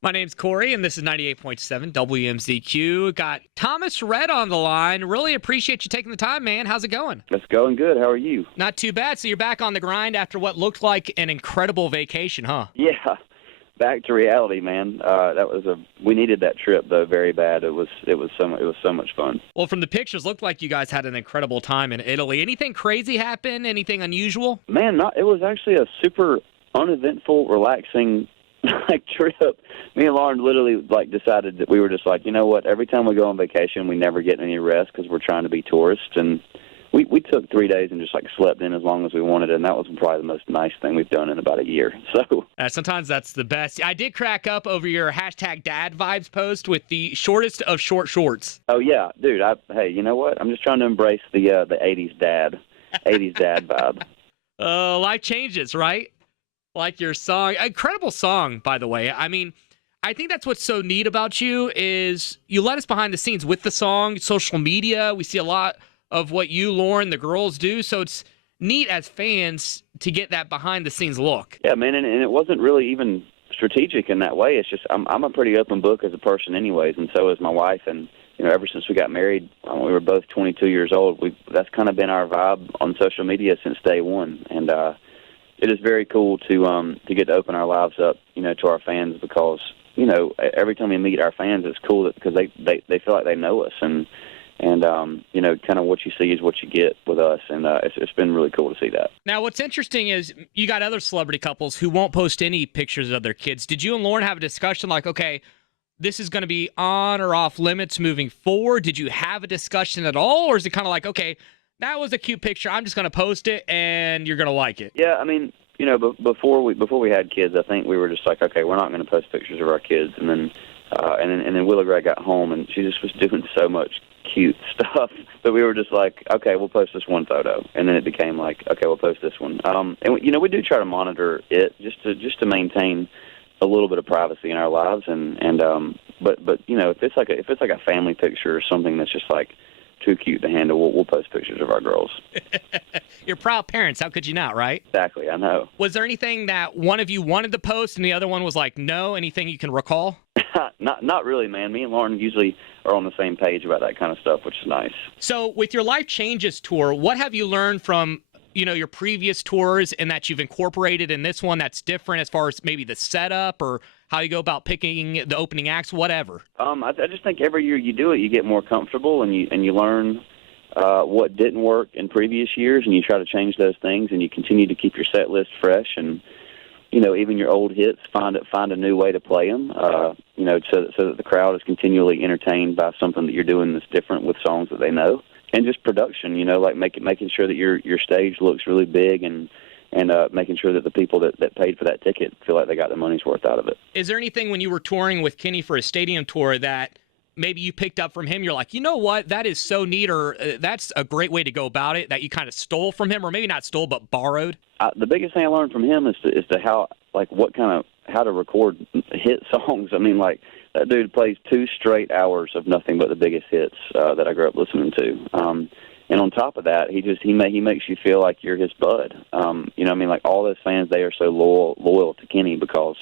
My name's Corey, and this is 98.7 WMZQ. Got Thomas Rhett on the line. Really appreciate you taking the time, man. How's it going? It's going good. How are you? Not too bad. So you're back on the grind after what looked like an incredible vacation, huh? Yeah, back to reality, man. We needed that trip though very bad. It was so much fun. Well, from the pictures, looked like you guys had an incredible time in Italy. Anything crazy happen? Anything unusual? Man, it was actually a super uneventful, relaxing trip. Me and Lauren literally decided that we were just like, you know what? Every time we go on vacation, we never get any rest because we're trying to be tourists, and we took 3 days and just slept in as long as we wanted, and that was probably the most nice thing we've done in about a year. So sometimes that's the best. I did crack up over your hashtag dad vibes post with the shortest of short shorts. Oh yeah, dude. Hey, you know what? I'm just trying to embrace the 80s dad vibe. Life changes, right? Like your song. Incredible song, by the way. I mean, I think that's what's so neat about you is you let us behind the scenes with the song, social media. We see a lot of what you, Lauren, the girls do. So it's neat as fans to get that behind the scenes look. Yeah, man, and it wasn't really even strategic in that way. It's just I'm a pretty open book as a person anyways, and so is my wife. And, ever since we got married, we were both 22 years old. That's kind of been our vibe on social media since day one. And it is very cool to get to open our lives up, to our fans because, every time we meet our fans, it's cool because they feel like they know us and kind of what you see is what you get with us, and it's been really cool to see that. Now, what's interesting is you got other celebrity couples who won't post any pictures of their kids. Did you and Lauren have a discussion like, okay, this is going to be on or off limits moving forward? Did you have a discussion at all, or is it kind of like, okay, that was a cute picture, I'm just going to post it, and you're going to like it? Yeah, I mean, before we had kids, I think we were just like, okay, we're not going to post pictures of our kids, and then Willa Gray got home, and she just was doing so much cute stuff that we were just like, okay, we'll post this one photo, and then it became like, okay, we'll post this one. And we do try to monitor it just to maintain a little bit of privacy in our lives, but if it's like a family picture or something that's just like too cute to handle, we'll post pictures of our girls. You're proud parents. How could you not, right? Exactly, I know. Was there anything that one of you wanted to post and the other one was like, no? Anything you can recall? Not really, man. Me and Lauren usually are on the same page about that kind of stuff, which is nice. So with your Life Changes tour, what have you learned from your previous tours and that you've incorporated in this one that's different as far as maybe the setup or how you go about picking the opening acts, whatever? I just think every year you do it, you get more comfortable and you learn what didn't work in previous years, and you try to change those things, and you continue to keep your set list fresh, and even your old hits, find a new way to play them, so that the crowd is continually entertained by something that you're doing that's different with songs that they know. And just production, making sure that your stage looks really big and making sure that the people that paid for that ticket feel like they got their money's worth out of it. Is there anything when you were touring with Kenny for a stadium tour that maybe you picked up from him, you're like, you know what, that is so neat, or that's a great way to go about it, that you kind of stole from him, or maybe not stole, but borrowed? The biggest thing I learned from him is how to record hit songs. I mean, that dude plays 2 straight hours of nothing but the biggest hits that I grew up listening to. And on top of that, he makes you feel like you're his bud. All those fans, they are so loyal to Kenny because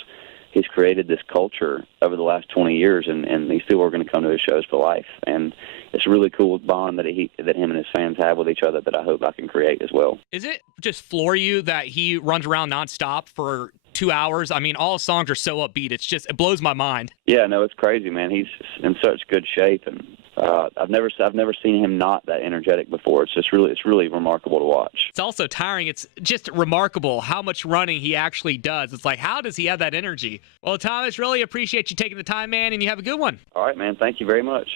he's created this culture over the last 20 years, and these people are going to come to his shows for life. And it's a really cool bond that him and his fans have with each other that I hope I can create as well. Is it just floor you that he runs around nonstop for 2 hours? I mean, all his songs are so upbeat. It blows my mind. Yeah, no, it's crazy, man. He's in such good shape, and I've never seen him not that energetic before. It's really remarkable to watch. It's also tiring. It's just remarkable how much running he actually does. It's like, how does he have that energy? Well, Thomas, really appreciate you taking the time, man, and you have a good one. All right, man. Thank you very much.